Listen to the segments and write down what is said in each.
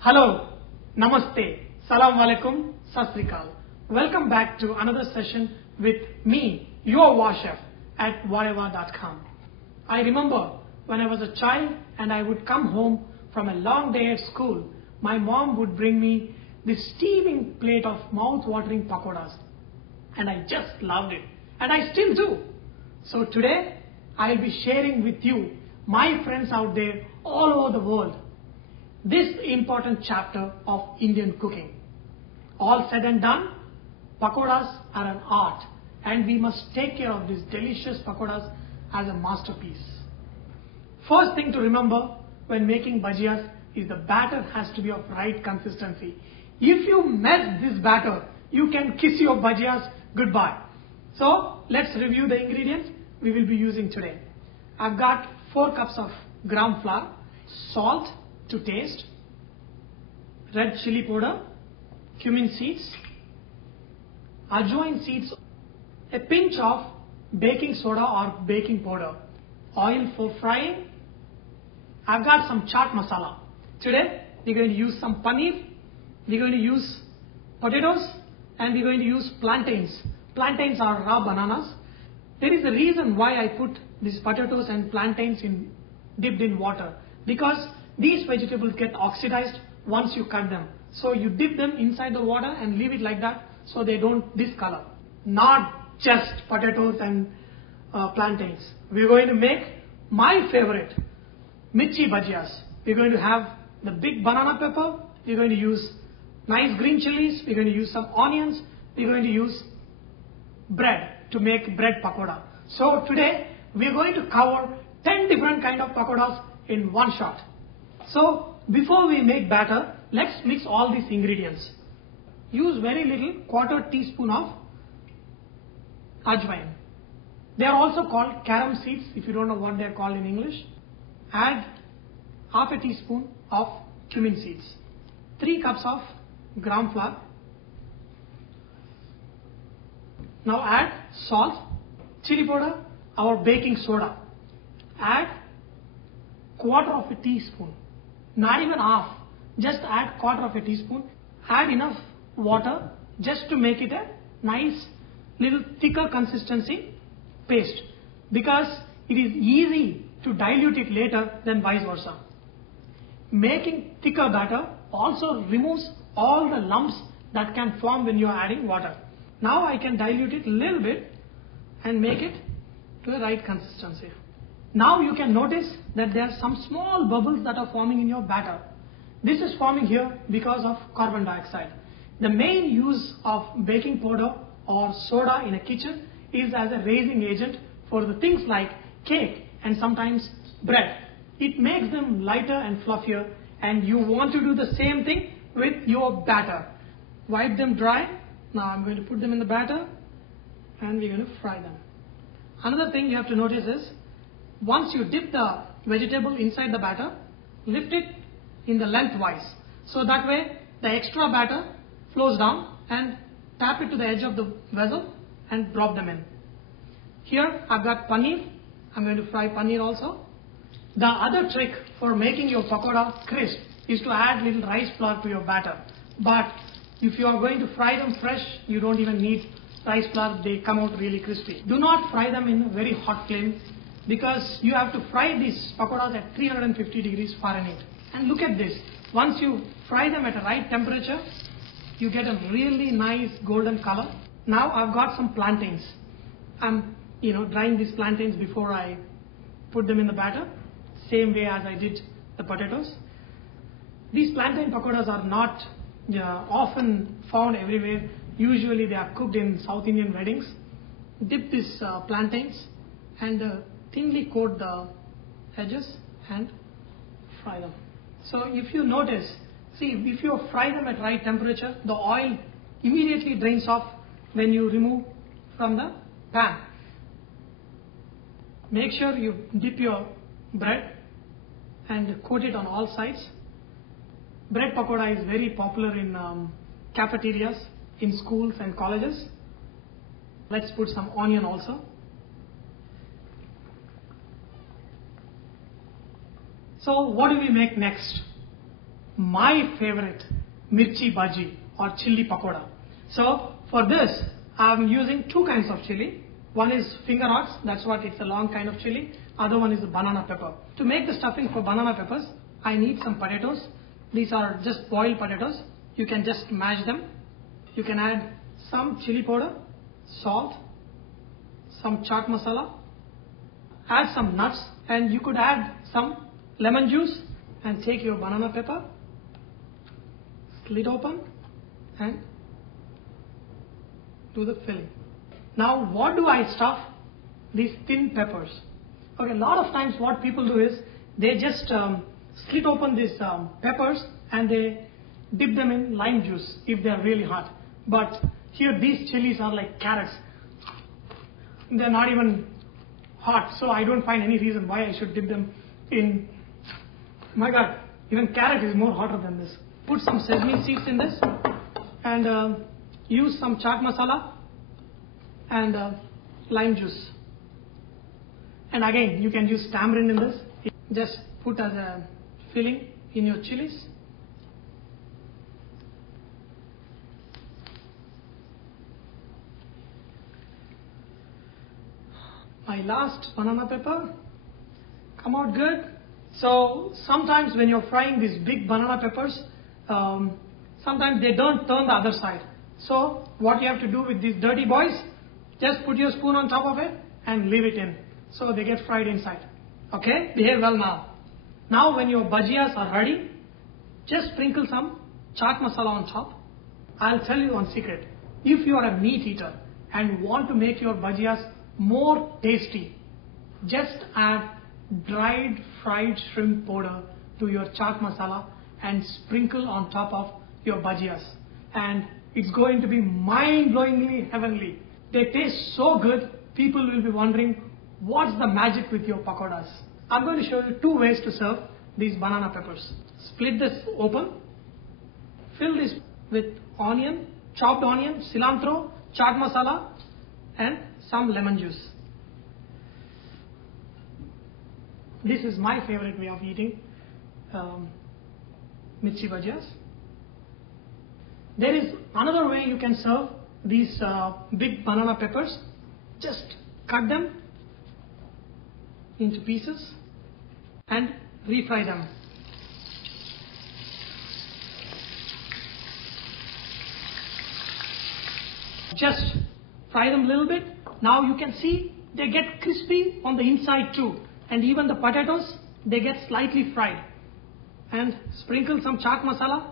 Hello, Namaste, Salam Alaikum, Sat Sri Akal. Welcome back to another session with me, your VahChef at VahRehVah.com. I remember when I was a child and I would come home from a long day at school, my mom would bring me this steaming plate of mouth-watering pakodas. And I just loved it. And I still do. So today, I'll be sharing with you, my friends out there all over the world, this important chapter of Indian cooking. All said and done, pakodas are an art and we must take care of these delicious pakodas as a masterpiece. First thing to remember when making bhajiyas is the batter has to be of right consistency. If you mess this batter, you can kiss your bhajiyas goodbye. So let's review the ingredients we will be using today. I've got 4 cups of gram flour, salt to taste, red chilli powder, cumin seeds, Ajwain seeds, a pinch of baking soda or baking powder, oil for frying. I've got some chaat masala. Today we're going to use some paneer, we're going to use potatoes, and we're going to use plantains. Plantains are raw bananas. There is a reason why I put these potatoes and plantains dipped in water, because these vegetables get oxidized once you cut them. So you dip them inside the water and leave it like that so they don't discolor. Not just potatoes and plantains. We're going to make my favorite, mirchi bhajiyas. We're going to have the big banana pepper. We're going to use nice green chilies. We're going to use some onions. We're going to use bread to make bread pakoda. So today we're going to cover 10 different kind of pakodas in one shot. So before we make batter, let's mix all these ingredients. Use very little, 1/4 teaspoon of Ajwain. They are also called carom seeds if you don't know what they are called in English. Add 1/2 teaspoon of cumin seeds. 3 cups of gram flour. Now add salt, chili powder, our baking soda. Add 1/4 teaspoon. Not even half, just add 1/4 teaspoon. Add enough water just to make it a nice little thicker consistency paste, because it is easy to dilute it later than vice versa. Making thicker batter also removes all the lumps that can form when you are adding water. Now I can dilute it a little bit and make it to the right consistency. Now you can notice that there are some small bubbles that are forming in your batter. This is forming here because of carbon dioxide. The main use of baking powder or soda in a kitchen is as a raising agent for the things like cake and sometimes bread. It makes them lighter and fluffier, and you want to do the same thing with your batter. Wipe them dry. Now I'm going to put them in the batter and we're going to fry them. Another thing you have to notice is, once you dip the vegetable inside the batter, lift it in the lengthwise. So that way the extra batter flows down, and tap it to the edge of the vessel and drop them in. Here I've got paneer. I'm going to fry paneer also. The other trick for making your pakoda crisp is to add little rice flour to your batter. But if you are going to fry them fresh, you don't even need rice flour. They come out really crispy. Do not fry them in a very hot flame, because you have to fry these pakodas at 350 degrees Fahrenheit. And look at this. Once you fry them at a right temperature, you get a really nice golden color. Now I've got some plantains. I'm drying these plantains before I put them in the batter, same way as I did the potatoes. These plantain pakodas are not often found everywhere. Usually they are cooked in South Indian weddings. Dip these plantains and thinly coat the edges and fry them. So if you notice, see, if you fry them at right temperature, the oil immediately drains off when you remove from the pan. Make sure you dip your bread and coat it on all sides. Bread pakoda is very popular in cafeterias, in schools and colleges. Let's put some onion also. So what do we make next? My favorite, mirchi bajji or chilli pakoda. So for this, I'm using two kinds of chili. One is finger rods, that's what it's a long kind of chili. Other one is a banana pepper. To make the stuffing for banana peppers, I need some potatoes. These are just boiled potatoes. You can just mash them. You can add some chili powder, salt, some chaat masala, add some nuts, and you could add some lemon juice and take your banana pepper, slit open and do the filling. Now what do I stuff? These thin peppers. Okay, a lot of times what people do is they just slit open these peppers and they dip them in lime juice if they are really hot. But here these chilies are like carrots. They are not even hot, so I don't find any reason why I should dip them in. My God, even carrot is more hotter than this. Put some sesame seeds in this and use some chaat masala and lime juice. And again, you can use tamarind in this. Just put as a filling in your chilies. My last banana pepper, come out good. So sometimes when you're frying these big banana peppers, sometimes they don't turn the other side. So what you have to do with these dirty boys, just put your spoon on top of it and leave it in. So they get fried inside. Okay, behave well now. Now when your bhajiyas are ready, just sprinkle some chaat masala on top. I'll tell you one secret. If you are a meat eater and want to make your bhajiyas more tasty, just add dried fried shrimp powder to your chaat masala and sprinkle on top of your bhajiyas. And it's going to be mind-blowingly heavenly. They taste so good, people will be wondering, what's the magic with your pakodas? I'm going to show you two ways to serve these banana peppers. Split this open, fill this with onion, chopped onion, cilantro, chaat masala and some lemon juice. This is my favorite way of eating mirchi bhajiyas. There is another way you can serve these big banana peppers. Just cut them into pieces and refry them. Just fry them a little bit. Now you can see they get crispy on the inside too. And even the potatoes, they get slightly fried. And sprinkle some chaat masala.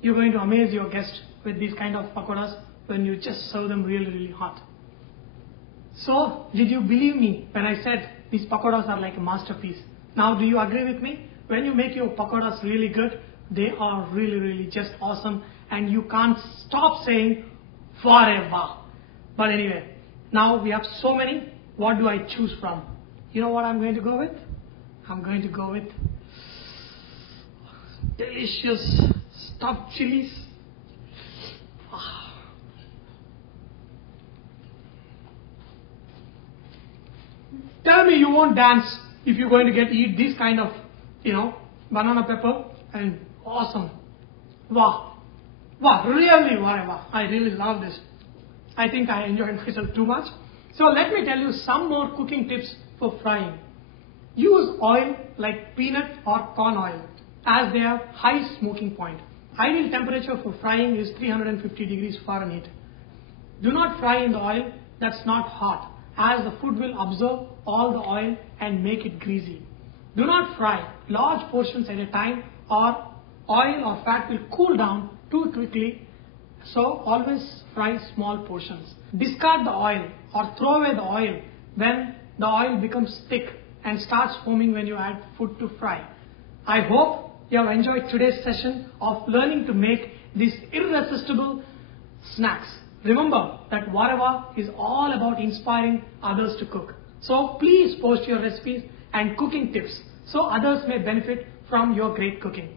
You're going to amaze your guest with these kind of pakodas when you just serve them really, really hot. So, did you believe me when I said these pakodas are like a masterpiece? Now, do you agree with me? When you make your pakodas really good, they are really, really just awesome. And you can't stop saying, VahRehVah. But anyway, now we have so many. What do I choose from? You know what I'm going to go with? I'm going to go with delicious stuffed chilies. Tell me you won't dance if you're going to eat this kind of, banana pepper and awesome. Wow. Wow, really VahRehVah. I really love this. I think I enjoyed myself too much. So let me tell you some more cooking tips for frying. Use oil like peanut or corn oil as they have high smoking point. Ideal temperature for frying is 350 degrees Fahrenheit. Do not fry in the oil that's not hot, as the food will absorb all the oil and make it greasy. Do not fry large portions at a time, or oil or fat will cool down too quickly. So always fry small portions. Discard the oil or throw away the oil when the oil becomes thick and starts foaming when you add food to fry. I hope you have enjoyed today's session of learning to make these irresistible snacks. Remember that VahRehVah is all about inspiring others to cook. So please post your recipes and cooking tips so others may benefit from your great cooking.